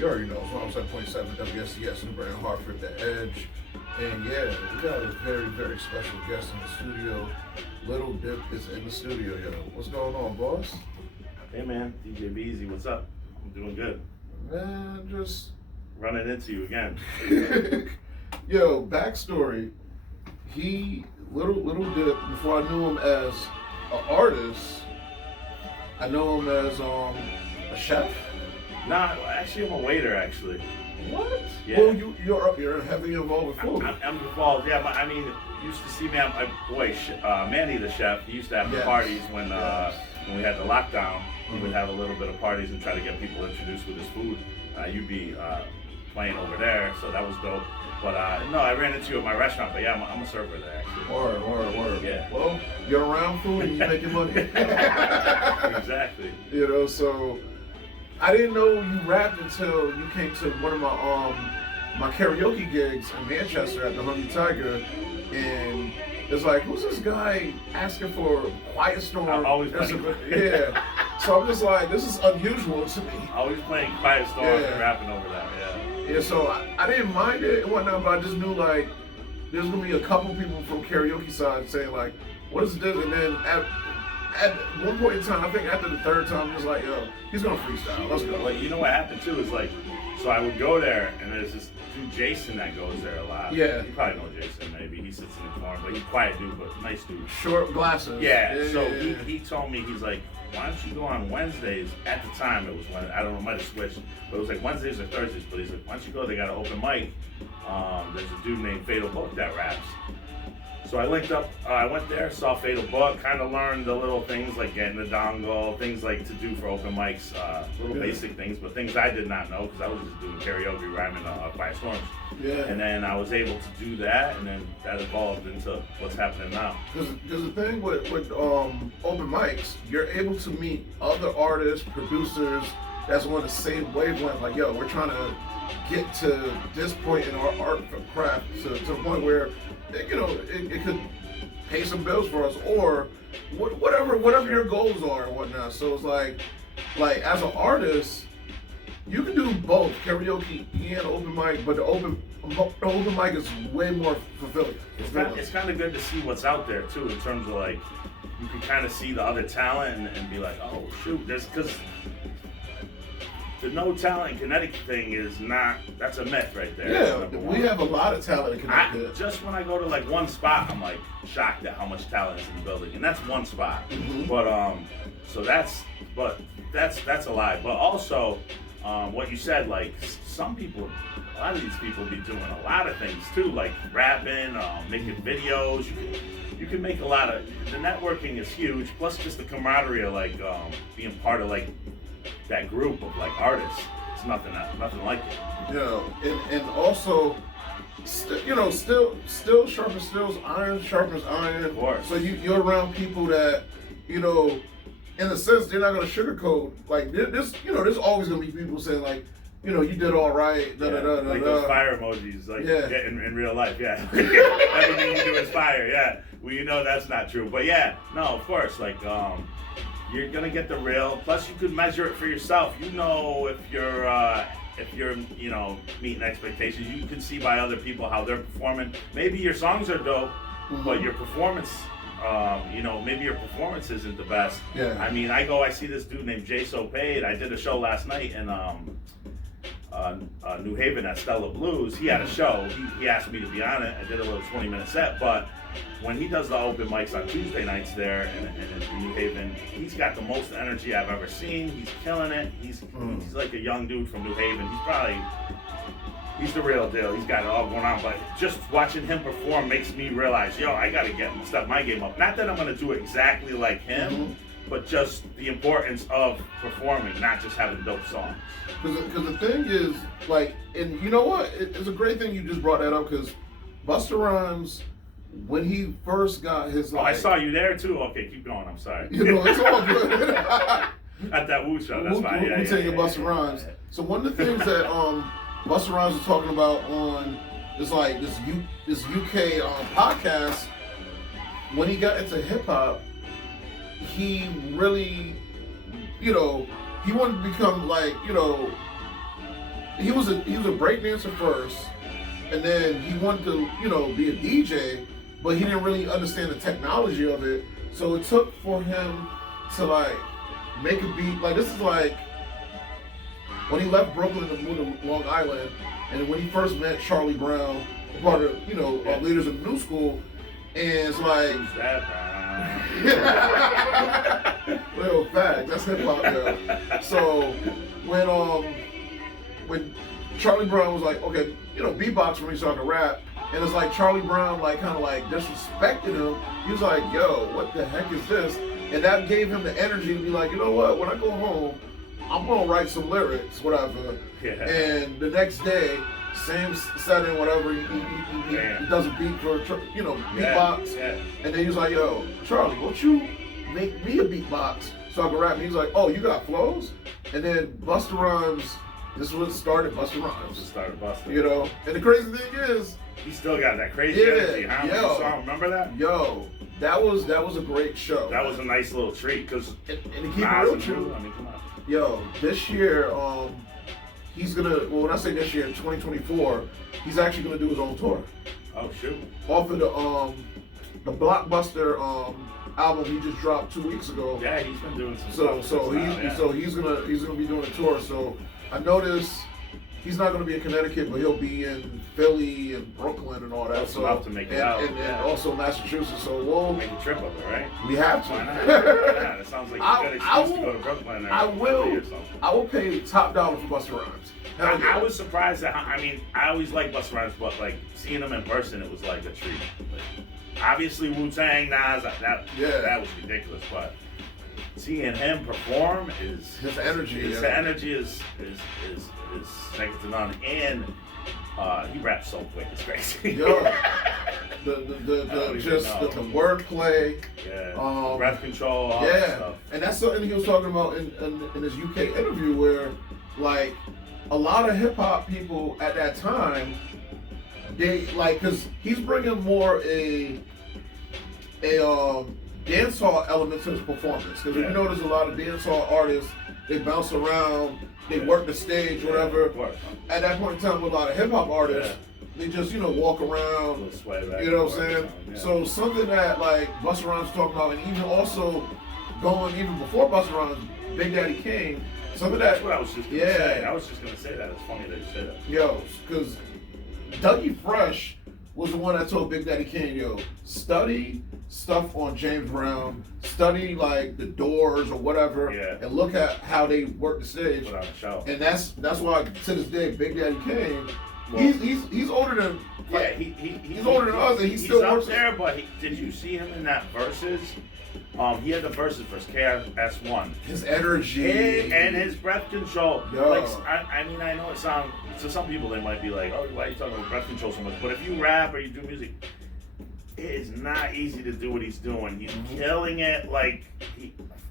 you already know. It's 107.7 WFCS in Brand Hartford, The Edge. And yeah, we got a very, very special guest in the studio. Lil Dip is in the studio, yo. What's going on, boss? Hey man, DJ Beezy, what's up? I'm doing good. Man, just running into you again. Yo, backstory. Little Dip, before I knew him as an artist, I know him as a chef. Nah, actually I'm a waiter actually. What? Yeah. Well, you're heavily involved with food. I'm involved, yeah, but I mean, you used to see me, Manny the chef, he used to have the parties when we had the lockdown. He would have a little bit of parties and try to get people introduced with his food. You'd be playing over there, so that was dope. But no, I ran into you at my restaurant, but yeah, I'm a server there actually. Word. Yeah. Well, you're around food and you're making money. Exactly. You know, so I didn't know you rapped until you came to one of my karaoke gigs in Manchester at the Honey Tiger, and it's like, who's this guy asking for Quiet Storm? I'm always playing. Yeah. So I'm just like, this is unusual to me. Always playing Quiet Storm and rapping over that, yeah. Yeah, so I didn't mind it and whatnot, but I just knew like there's gonna be a couple people from karaoke side saying like, what is this? And then at one point in time, I think after the third time, I was like, yo, he's gonna freestyle. Let's go. Like, you know what happened too is like, so I would go there and there's this dude Jason that goes there a lot. Yeah. You probably know Jason, maybe. He sits in the corner, but he's a quiet dude, but nice dude. Short glasses. Yeah. So he told me, he's like, why don't you go on Wednesdays? At the time, it was when, I don't know, might have switched, but it was like Wednesdays or Thursdays. But he's like, why don't you go? They got an open mic. There's a dude named Fatal Book that raps. So I linked up, I went there, saw Fatal Book, kind of learned the little things like getting the dongle, things like to do for open mics, little basic things, but things I did not know because I was just doing karaoke, rhyming Quiet Storms. Yeah. And then I was able to do that, and then that evolved into what's happening now. Because the thing with open mics, you're able to meet other artists, producers that's on the same wavelength. Like, yo, we're trying to get to this point in our art craft to the point where, you know, it could pay some bills for us, or whatever your goals are and whatnot. So it's like as an artist, you can do both karaoke and open mic, but the open mic is way more fulfilling. It's kind of good to see what's out there too, in terms of like, you can kind of see the other talent and be like, oh shoot, because the no talent in Connecticut thing is not, that's a myth right there. Yeah, we have a lot of talent in Connecticut. Just when I go to like one spot, I'm like shocked at how much talent is in the building, and that's one spot. Mm-hmm. But that's a lie. But also, what you said, like some people, a lot of these people be doing a lot of things too, like rapping, making videos. You can make a lot of, the networking is huge, plus just the camaraderie of like being part of like that group of like artists. It's nothing like it. You know, and also, still sharpens stills, iron sharpens iron. Of course. So you're around people that, you know, in a sense, they're not gonna sugarcoat. Like there's always gonna be people saying like, you know, you did all right. Like those fire emojis, like in real life. Yeah, everything you do is fire. Yeah, well, you know that's not true, but yeah, no, of course, like you're gonna get the real. Plus, you could measure it for yourself. You know, if you're you know, meeting expectations, you can see by other people how they're performing. Maybe your songs are dope, but your performance, you know, maybe your performance isn't the best. Yeah. I mean, I see this dude named Jay So Paid. I did a show last night in New Haven at Stella Blues. He had a show. He asked me to be on it. I did a little 20-minute set, but when he does the open mics on Tuesday nights there in New Haven, he's got the most energy I've ever seen. He's killing it. He's like a young dude from New Haven. He's the real deal. He's got it all going on. But just watching him perform makes me realize, yo, I got to step my game up. Not that I'm going to do it exactly like him, but just the importance of performing, not just having dope songs. Because the thing is, like, and you know what? It's a great thing you just brought that up, because Busta Rhymes, when he first got his, I saw you there too. Okay, keep going. I'm sorry. You know, it's all good. At that Woo show, that's fine. We'll take Busta Rhymes. So one of the things that Busta Rhymes was talking about on this UK podcast, when he got into hip hop, he really, you know, he wanted to become like, you know, he was a breakdancer first, and then he wanted to, be a DJ, but he didn't really understand the technology of it. So it took for him to like make a beat. Like this is like when he left Brooklyn to move to Long Island, and when he first met Charlie Brown, part of leaders of the New School, and it's like. Who's that? Little fact, that's hip hop, yo. So when Charlie Brown was like, okay, beatbox for me so I can rap, and it's like Charlie Brown like kind of like disrespected him. He was like, yo, what the heck is this? And that gave him the energy to be like, you know what? When I go home, I'm gonna write some lyrics, whatever. Yeah. And the next day, same setting, whatever. He does a beat for beatbox, and then he was like, "Yo, Charlie, won't you make me a beatbox so I can rap?" And he's like, "Oh, you got flows?" And then Busta Rhymes. This is what started Busta Rhymes. And the crazy thing is, he still got that crazy energy. Huh? Yo, remember that? Yo, that was a great show. That was a nice little treat because and to keep it real true. I mean, come on. Yo, this year, he's gonna. Well, when I say this year, 2024, he's actually gonna do his own tour. Oh shoot! Off of the Blockbuster album he just dropped 2 weeks ago. Yeah, he's been doing some stuff. So he's gonna be doing a tour. So I noticed he's not gonna be in Connecticut, but he'll be in Philly and Brooklyn and all that. So enough to make it out. And also Massachusetts. So we'll make a trip of it, right? We have to. Why not? Yeah, it sounds like a good excuse to go to Brooklyn. I will pay top dollar for Busta Rhymes. I was surprised that I always like Busta Rhymes, but like seeing him in person, it was like a treat. Like, obviously Wu-Tang, Nas, that was ridiculous, but seeing him perform is his energy. His energy is second to none, and he raps so quick, it's crazy. Yo, the wordplay, breath control, all that stuff. And that's something he was talking about in his UK interview, where like a lot of hip hop people at that time, they like, because he's bringing more a dancehall element to his performance. Because if you notice, a lot of dancehall artists, they bounce around, they work the stage, whatever. At that point in time, with a lot of hip hop artists, they just walk around. You know what I'm saying? So something that like Busta Rhymes was talking about, and even also going even before Busta Rhymes, Big Daddy Kane. That's what I was just gonna say. I was just gonna say that. It's funny that you said that. Yo, because Dougie Fresh was the one that told Big Daddy Kane, yo, study stuff on James Brown, study like the Doors or whatever, and look at how they work the stage. Put on a show. And that's why to this day, Big Daddy Kane, he's older than he's older than us, and he still works there. But did you see him in that Versus? He had the Versus versus KRS-One. His energy and his breath control. Yo. Like, I know it sounds, to some people they might be like, oh, why are you talking about breath control so much? But if you rap or you do music, it is not easy to do what he's doing. He's killing it. Like,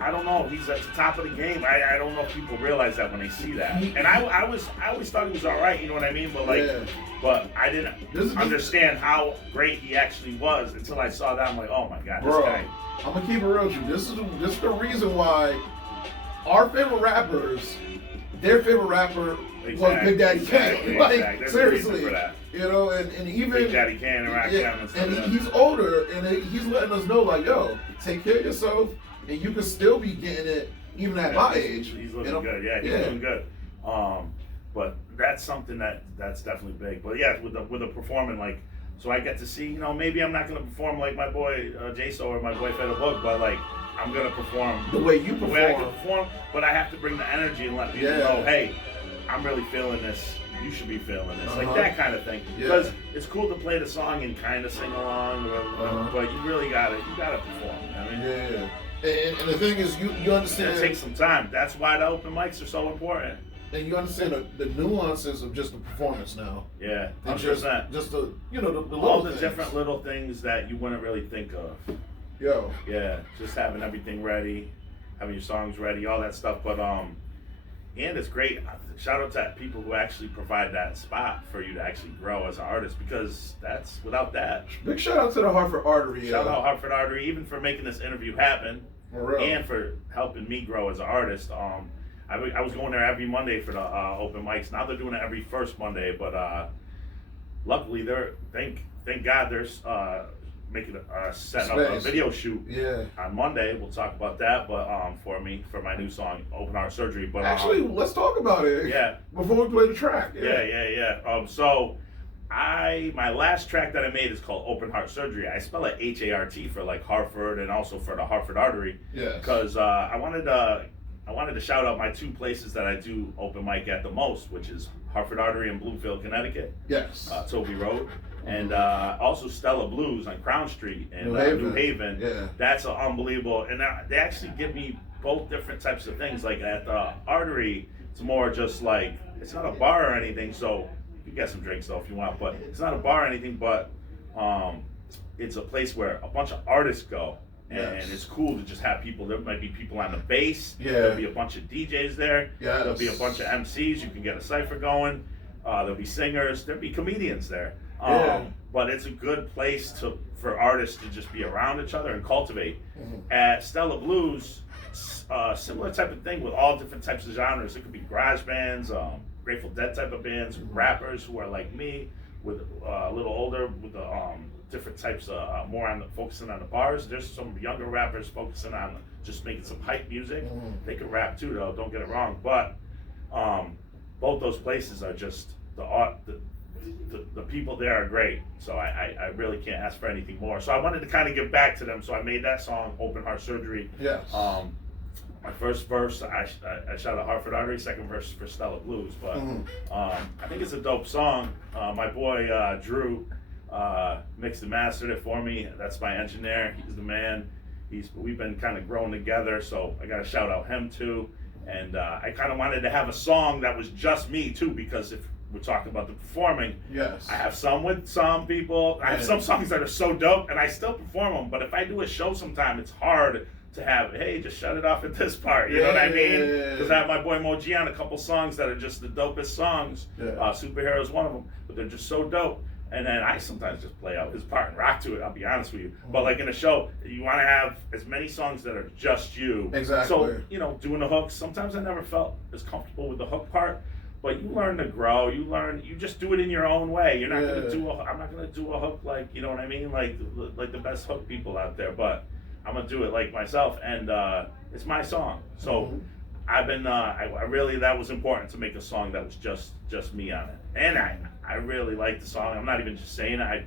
I don't know. He's at the top of the game. I don't know if people realize that when they see that. And I always thought he was all right. You know what I mean? But like, but I didn't understand how great he actually was until I saw that. I'm like, oh my God, this guy. I'm gonna keep it real with you. This is the reason why our favorite rappers, their favorite rapper was Big Daddy Kane. Like seriously, and even Big Daddy Kane and Rakim and he's older, and he's letting us know like, yo, take care of yourself, and you can still be getting it even at my age. He's looking good. Yeah, he's doing good. But that's something that's definitely big. But yeah, with the performing, like. So I get to see, maybe I'm not going to perform like my boy J-So or my boy Feta Book, but like I'm going to perform the way you perform. The way I can perform, but I have to bring the energy and let people know, hey, I'm really feeling this. You should be feeling this, like that kind of thing. Because it's cool to play the song and kind of sing along, but you really got to perform. I mean, and the thing is, you understand. It takes some time. That's why the open mics are so important. And you understand the nuances of just the performance now. Yeah, and just the little all the things. different little things that you wouldn't really think of. Yeah, just having everything ready, having your songs ready, all that stuff. But and it's great. Shout out to people who actually provide that spot for you to actually grow as an artist, because that's without that. Big shout out to the Hartford Artery. Shout out Hartford Artery, even for making this interview happen, and for helping me grow as an artist. I was going there every Monday for the open mics. Now they're doing it every first Monday, but luckily thank God there's making setting up a video shoot on Monday. We'll talk about that, but for my new song Open Heart Surgery. But actually, let's talk about it. Yeah. Before we play the track. Yeah. So my last track that I made is called Open Heart Surgery. I spell it H-A-R-T for like Hartford and also for the Hartford Artery. Yes. Because I wanted to shout out my two places that I do open mic at the most, which is Hartford Artery in Bloomfield, Connecticut. Yes. Toby Road. And also Stella Blues on Crown Street in New Haven. Yeah. That's unbelievable. And they actually give me both different types of things. Like at the Artery, it's more just like, it's not a bar or anything, so you can get some drinks though if you want, but it's not a bar or anything, but it's a place where a bunch of artists go. And it's cool to just have people. There might be people on the bass. Yeah. There'll be a bunch of DJs there. Yes. There'll be a bunch of MCs. You can get a cipher going. There'll be singers. There'll be comedians there. But it's a good place for artists to just be around each other and cultivate. Mm-hmm. At Stella Blues, similar type of thing with all different types of genres. It could be garage bands, Grateful Dead type of bands, rappers who are like me, with a little older, with the different types of focusing on the bars. There's some younger rappers focusing on just making some hype music. Mm-hmm. They can rap too, though. Don't get it wrong. But both those places are just the people there are great. So I really can't ask for anything more. So I wanted to kind of give back to them. So I made that song, Open Heart Surgery. Yes. My first verse, I shot at Hartford Artery. Second verse for Stella Blues. But I think it's a dope song. My boy Drew mixed and mastered it for me. That's my engineer. He's the man. We've been kind of growing together. So I got to shout out him too. And I kind of wanted to have a song that was just me too, because if we're talking about the performing, yes, I have some with some people. I have some songs that are so dope, and I still perform them. But if I do a show sometime, it's hard to have, hey, just shut it off at this part. You know what I mean? Because I have my boy Moji on a couple songs that are just the dopest songs. Superhero is one of them, but they're just so dope. And then I sometimes just play out his part and rock to it, I'll be honest with you. But like in a show, you want to have as many songs that are just you. Exactly. So, doing the hooks, sometimes I never felt as comfortable with the hook part, but you learn to grow, you just do it in your own way. You're not going to I'm not going to do a hook like, you know what I mean? Like the best hook people out there, but I'm going to do it like myself, and it's my song. So I've been, I really, that was important to make a song that was just me on it. And I really like the song. I'm not even just saying it.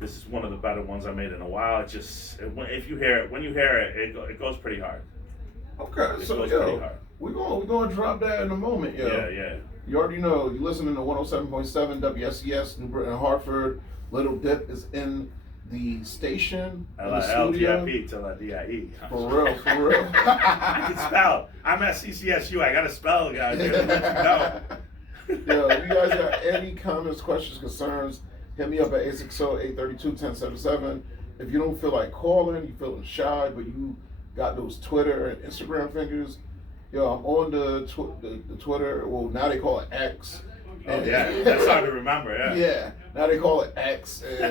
This is one of the better ones I made in a while. It just, if you hear it, when you hear it, it goes pretty hard. Okay, so we're gonna drop that in a moment, yo. Yeah. You already know. You're listening to 107.7 WFCS, New Britain, Hartford. Lil Dip is in the station, in the studio. LTIP till I DIE. For real. I can spell. I'm at CCSU. I got to spell, guys. Yo, if you guys got any comments, questions, concerns, hit me up at 860-832-1077. If you don't feel like calling, you feeling shy, but you got those Twitter and Instagram fingers, yo, I'm on the Twitter. Well, now they call it X. Oh, yeah. That's hard to remember, Yeah. Now they call it X. And